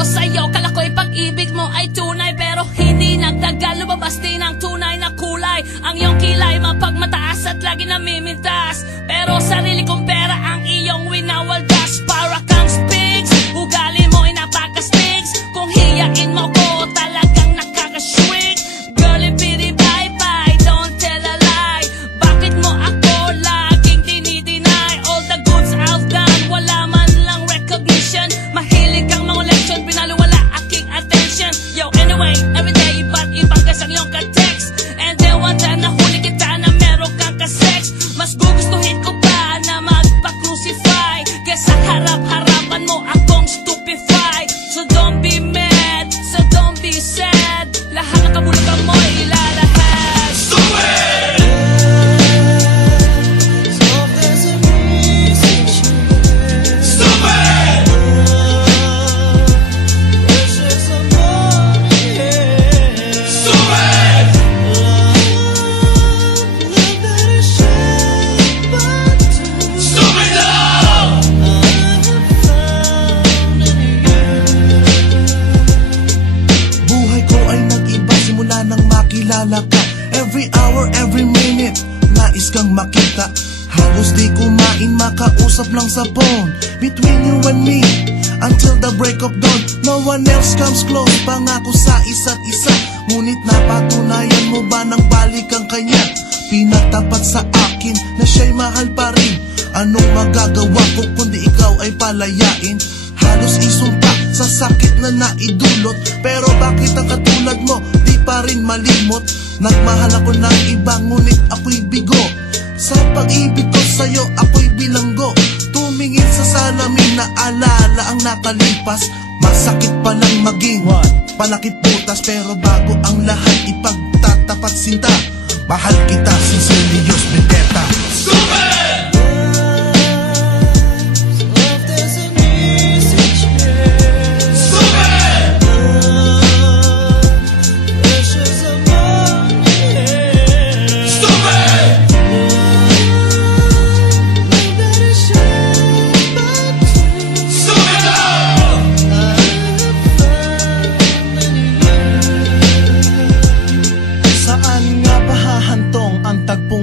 ko sa'yo, kala ko'y pag-ibig mo ay tunay, pero hindi nagtagal, lumabas din ang tunay na kulay. Ang iyong kilay mapagmataas at lagi namimintas, pero sarili kong pera ang iyong winawaldas. Para kang Spigs, ugali mo ay napaka-Spigs. Kung hiyain mo ko, talagang nakakaswig. Girlie pity bye bye, don't tell a lie. Bakit mo ako laging dinideny? All the goods I've done, wala man lang recognition. Mahilig kang mga leksyon, pinaliwala aking attention. Yo, anyway, everyday iba't ibang gas ang iyong ka-text. And then one time nahuli kita na meron kang ka-sex. Mas gugustuhin ko pa na magpa-crucify kesa harap-harapan mo akong stupefy. So don't be mad, so don't be sad. Lahat ng kabulukan mo ilalahad. Stupid! Every hour, every minute, nais kang makita. Halos di kumain, makausap lang sa phone. Between you and me, until the break of dawn. No one else comes close, pangako sa isa't isa. Ngunit napatunayan mo ba nang balik ang kanya? Pinatapat sa akin na siya'y mahal pa rin. Anong magagawa ko kundi ikaw ay palayain? Halos isumpa sa sakit na naidulot, pero bakit ang katulad mo di pa rin malimot? Nagmahal ako ng iba ngunit ako'y bigo. Sa pag-ibig ko sa'yo ako'y bilanggo. Tumingin sa salamin na alala ang nakalipas. Masakit palang maging palakit butas, pero bago ang lahat ipagtatapat sinta. Mahal kita, Sincerios Vendetta. Stupid!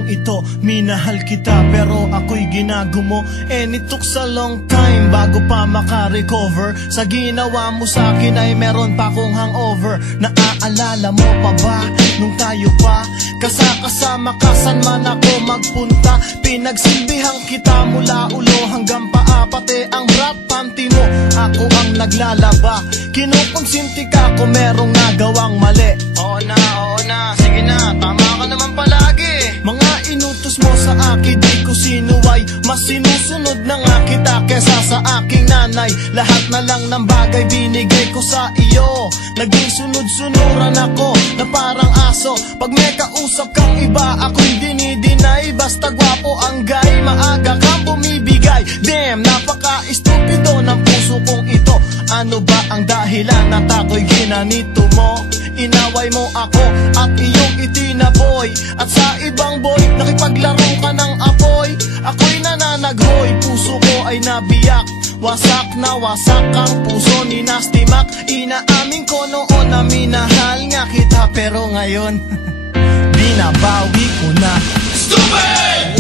Ito, minahal kita pero ako'y ginagumo. And it took a long time bago pa makarecover. Sa ginawa mo sa akin ay meron pa akong hangover. Naaalala mo pa ba nung tayo pa kasama ka saan man ako magpunta? Pinagsilbihan kita mula ulo hanggang paa, pati ang bra panty mo ako ang naglalaba. Kinukonsinti ka kung merong nagawang mali. Oo na, sige na, tama ka naman palagi. Mga inutos mo sa akin, di ko sinuway. Mas sinusunod na nga kita kesa sa aking nanay. Lahat na lang ng bagay binigay ko sa iyo. Naging sunod-sunuran ako na parang aso. Pag may kausap kang iba, ako'y dinidinay. Basta gwapo ang guy, maaga kang bumibigay. Damn, napaka-estupido ng puso kong ito. Ano ba ang dahilan at ako'y ginanito mo? Inaway mo ako at iyong itinaboy. At sa ibang boy, nakipaglaro ka ng apoy. Ako'y nananaghoy, puso ko ay nabiyak. Wasak na wasak ang puso ni Nasty Mac. Inaamin ko noon na minahal nga kita, pero ngayon binabawi ko na. Stupid!